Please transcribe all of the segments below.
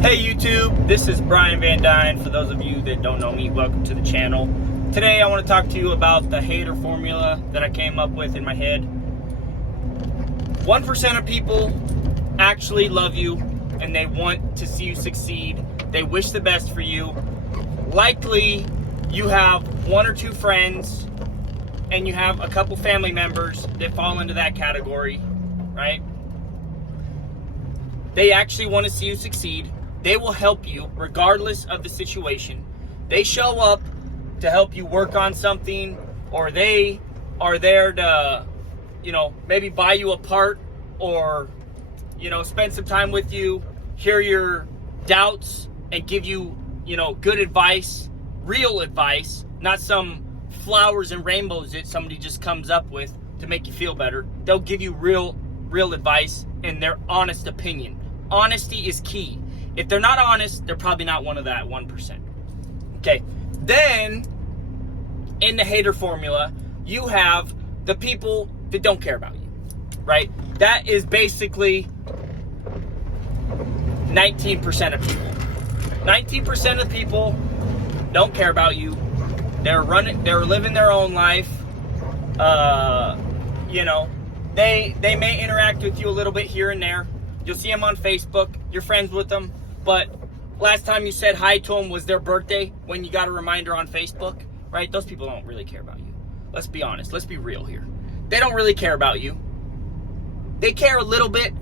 Hey YouTube, this is Brian Van Dyne. For those of you that don't know me, welcome to the channel. Today I want to talk to you about the HATER formula that I came up with in my head. 1% of people actually love you and they want to see you succeed. They wish the best for you. Likely you have one or two friends and you have a couple family members that fall into that category, right? They actually want to see you succeed. They will help you regardless of the situation. They show up to help you work on something, or they are there to, maybe buy you a part, or, spend some time with you, hear your doubts, and give you, good advice, real advice, not some flowers and rainbows that somebody just comes up with to make you feel better. They'll give you real advice and their honest opinion. Honesty is key. If they're not honest, they're probably not one of that 1%. Okay, then in the HATER formula, you have the people that don't care about you, right? That is basically 19% of people. 19% of people don't care about you. They're living their own life. They may interact with you a little bit here and there. You'll see them on Facebook. You're friends with them. But last time you said hi to them was their birthday when you got a reminder on Facebook, right? Those people don't really care about you. Let's be honest. Let's be real here. They don't really care about you. They care a little bit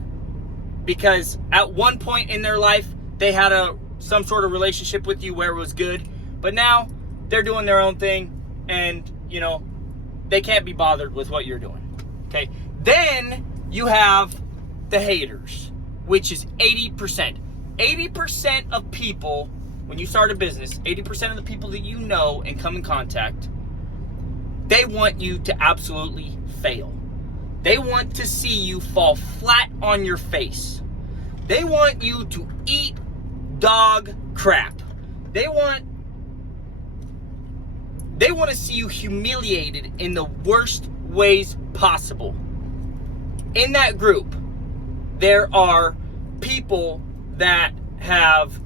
because at one point in their life, they had some sort of relationship with you where it was good. But now they're doing their own thing and, they can't be bothered with what you're doing. Okay. Then you have the haters, which is 80%. 80% of people, when you start a business, 80% of the people that you know and come in contact, they want you to absolutely fail. They want to see you fall flat on your face. They want you to eat dog crap. They want to see you humiliated in the worst ways possible. In that group, there are people that have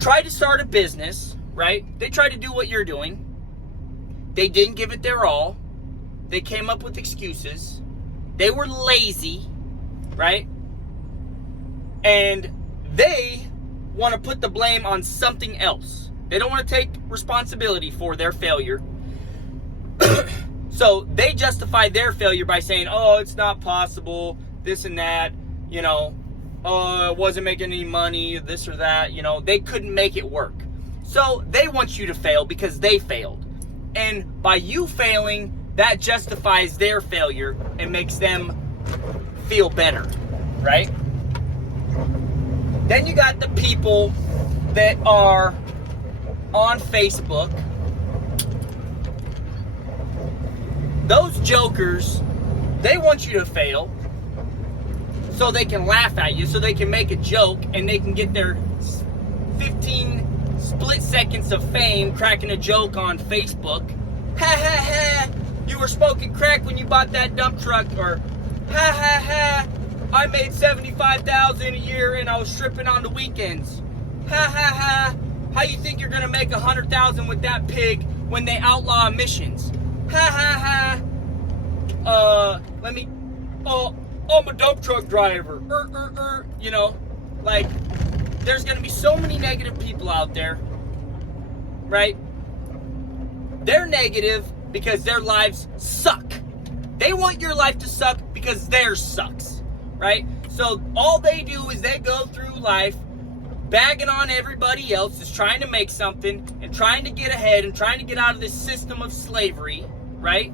tried to start a business, right? They tried to do what you're doing. They didn't give it their all. They came up with excuses. They were lazy, right? And they want to put the blame on something else. They don't want to take responsibility for their failure. So they justify their failure by saying, oh, it's not possible, this and that, oh, it wasn't making any money, this or that, they couldn't make it work. So they want you to fail because they failed. And by you failing, that justifies their failure and makes them feel better, right? Then you got the people that are on Facebook. Those jokers, they want you to fail so they can laugh at you, so they can make a joke and they can get their 15 split seconds of fame cracking a joke on Facebook. Ha ha ha, you were smoking crack when you bought that dump truck. Or ha ha ha, I made $75,000 a year and I was stripping on the weekends. Ha ha ha, how you think you're gonna make $100,000 with that pig when they outlaw emissions? Ha ha ha, I'm a dump truck driver. There's going to be so many negative people out there, right? They're negative because their lives suck. They want your life to suck because theirs sucks, right? So all they do is they go through life bagging on everybody else, is trying to make something and trying to get ahead and trying to get out of this system of slavery, right?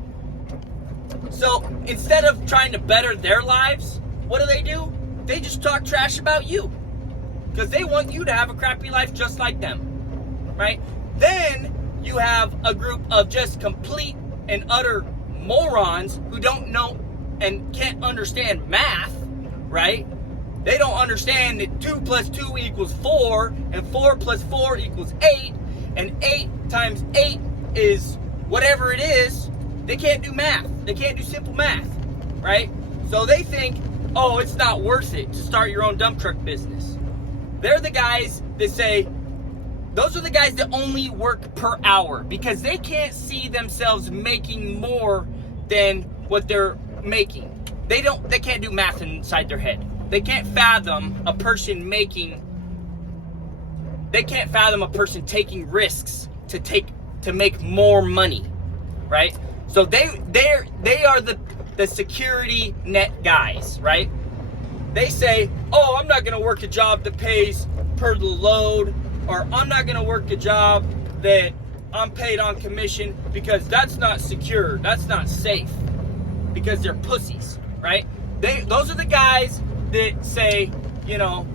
So instead of trying to better their lives, what do? They just talk trash about you because they want you to have a crappy life just like them, right? Then you have a group of just complete and utter morons who don't know and can't understand math, right? They don't understand that 2 plus 2 equals 4 and 4 plus 4 equals 8 and 8 times 8 is whatever it is. They can't do math. They can't do simple math, right? So they think, oh, it's not worth it to start your own dump truck business. They're the guys that say, those are the guys that only work per hour because they can't see themselves making more than what they're making. They can't do math inside their head. They can't fathom a person taking risks to make more money, right? So they are the security net guys, right? They say, oh, I'm not going to work a job that pays per the load, or I'm not going to work a job that I'm paid on commission because that's not secure, that's not safe, because they're pussies, right? Those are the guys that say, you know,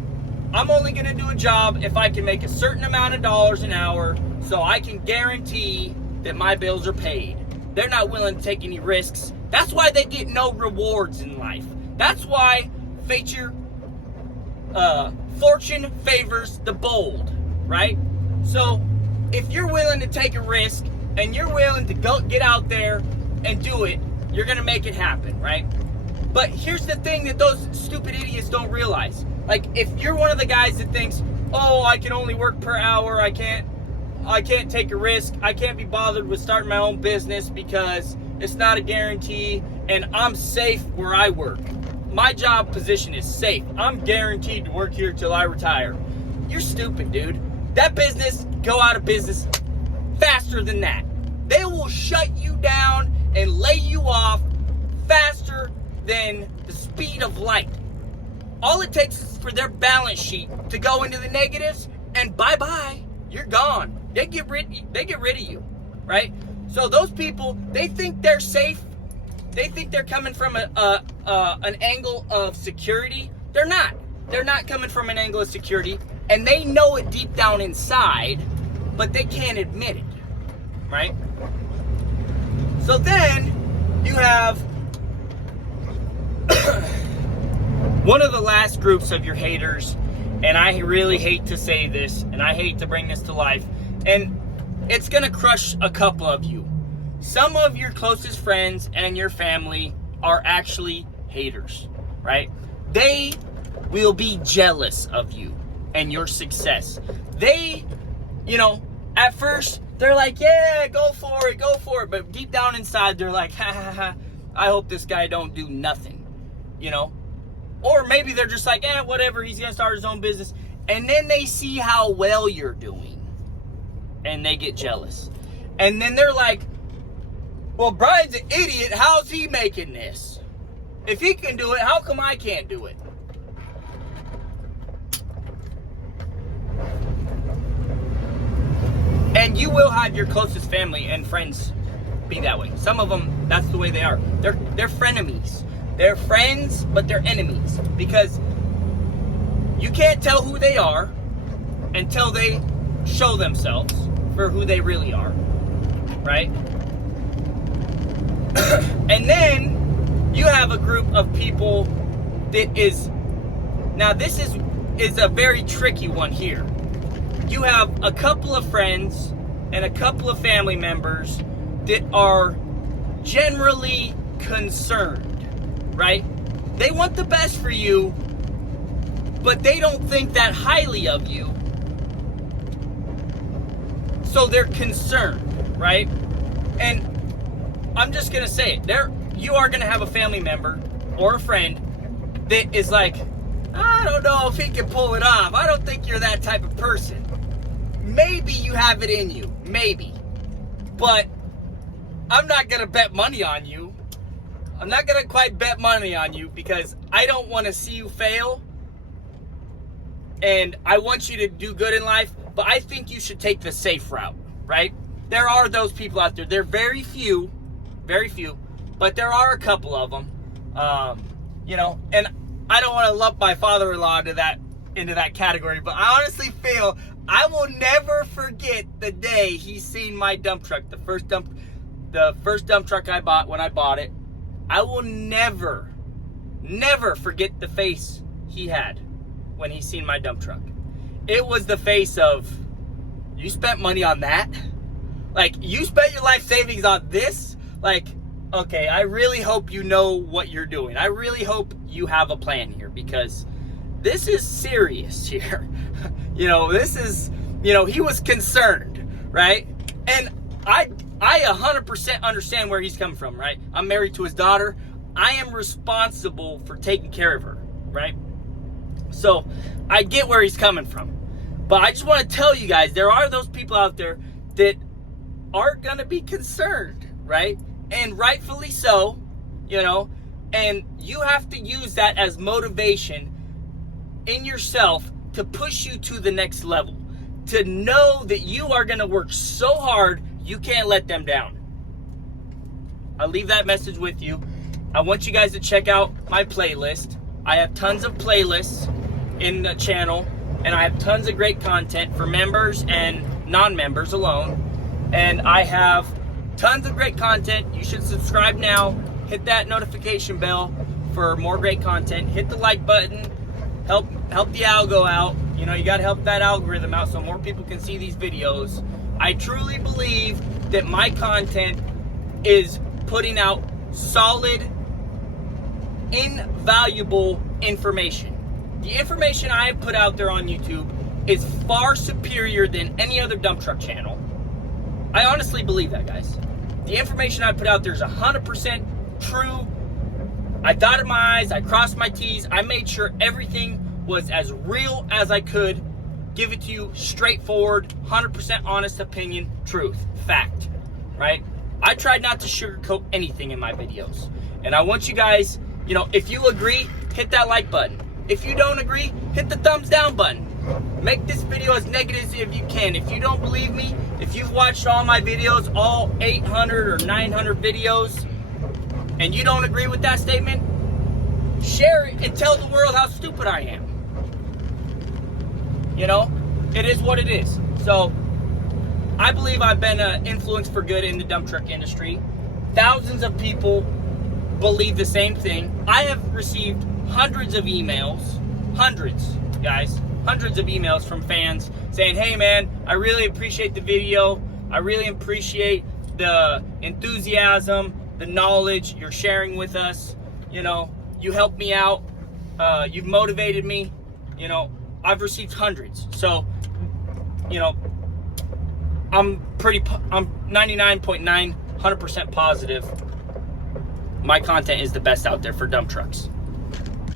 I'm only going to do a job if I can make a certain amount of dollars an hour so I can guarantee that my bills are paid. They're not willing to take any risks. That's why they get no rewards in life. That's why fortune favors the bold, right? So if you're willing to take a risk and you're willing to go get out there and do it, you're going to make it happen, right? But here's the thing that those stupid idiots don't realize. Like, if you're one of the guys that thinks, oh, I can only work per hour, I can't take a risk, I can't be bothered with starting my own business because it's not a guarantee, and I'm safe where I work. My job position is safe. I'm guaranteed to work here till I retire. You're stupid, dude. That business go out of business faster than that. They will shut you down and lay you off faster than the speed of light. All it takes is for their balance sheet to go into the negatives, and bye-bye, you're gone. They get rid of you, right? So those people, they think they're safe. They think they're coming from an angle of security. They're not. They're not coming from an angle of security, and they know it deep down inside, but they can't admit it, right? So then you have one of the last groups of your haters, and I really hate to say this, and I hate to bring this to life, and it's gonna crush a couple of you. Some of your closest friends and your family are actually haters, right? They will be jealous of you and your success. They, at first, they're like, yeah, go for it. But deep down inside, they're like, ha, I hope this guy don't do nothing, Or maybe they're just like, whatever, he's going to start his own business. And then they see how well you're doing. And they get jealous. And then they're like, well, Brian's an idiot. How's he making this? If he can do it, how come I can't do it? And you will have your closest family and friends be that way. Some of them, that's the way they are. They're frenemies. They're friends, but they're enemies. Because you can't tell who they are until they show themselves for who they really are. Right? And then you have a group of people that is... Now this is a very tricky one here. You have a couple of friends and a couple of family members that are generally concerned, right? They want the best for you, but they don't think that highly of you. So they're concerned, right? And I'm just going to say it. You are going to have a family member or a friend that is like, I don't know if he can pull it off. I don't think you're that type of person. Maybe you have it in you. Maybe. But I'm not going to bet money on you. I'm not going to quite bet money on you because I don't want to see you fail. And I want you to do good in life. But I think you should take the safe route, right? There are those people out there. They're very few. But there are a couple of them. And I don't want to lump my father-in-law into that category, but I honestly feel I will never forget the day he seen my dump truck, the first dump truck I bought when I bought it. I will never forget the face he had when he seen my dump truck. It was the face of, you spent money on that? Like, you spent your life savings on this? Like, okay, I really hope you know what you're doing. I really hope you have a plan here because this is serious here. You know, this is, you know, he was concerned, right? And I 100% understand where he's coming from, right? I'm married to his daughter. I am responsible for taking care of her, right? So I get where he's coming from. But I just want to tell you guys, there are those people out there that are going to be concerned, right? And rightfully so, you know, and you have to use that as motivation in yourself to push you to the next level, to know that you are going to work so hard you can't let them down. I'll leave that message with you. I want you guys to check out my playlist. I have tons of playlists in the channel, and I have tons of great content for members and non-members alone. And I have tons of great content. You should subscribe now. Hit that notification bell for more great content. Hit the like button. Help the algo out. You know, you got to help that algorithm out so more people can see these videos. I truly believe that my content is putting out solid, invaluable information. The information I have put out there on YouTube is far superior than any other dump truck channel. I honestly believe that, guys. The information I put out there is 100% true. I dotted my I's, I crossed my T's, I made sure everything was as real as I could. Give it to you straightforward, 100% honest opinion, truth, fact, right? I tried not to sugarcoat anything in my videos. And I want you guys, you know, if you agree, hit that like button. If you don't agree, hit the thumbs down button. Make this video as negative as you can. If you don't believe me, if you've watched all my videos, all 800 or 900 videos, and you don't agree with that statement, share it and tell the world how stupid I am. You know, it is what it is. So, I believe I've been an influence for good in the dump truck industry. Thousands of people believe the same thing. I have received hundreds of emails, hundreds of emails from fans saying, hey man, I really appreciate the video. I really appreciate the enthusiasm, the knowledge you're sharing with us. You know, you helped me out. You've motivated me. You know, I've received hundreds. So, you know, I'm 99.9, 100% positive my content is the best out there for dump trucks.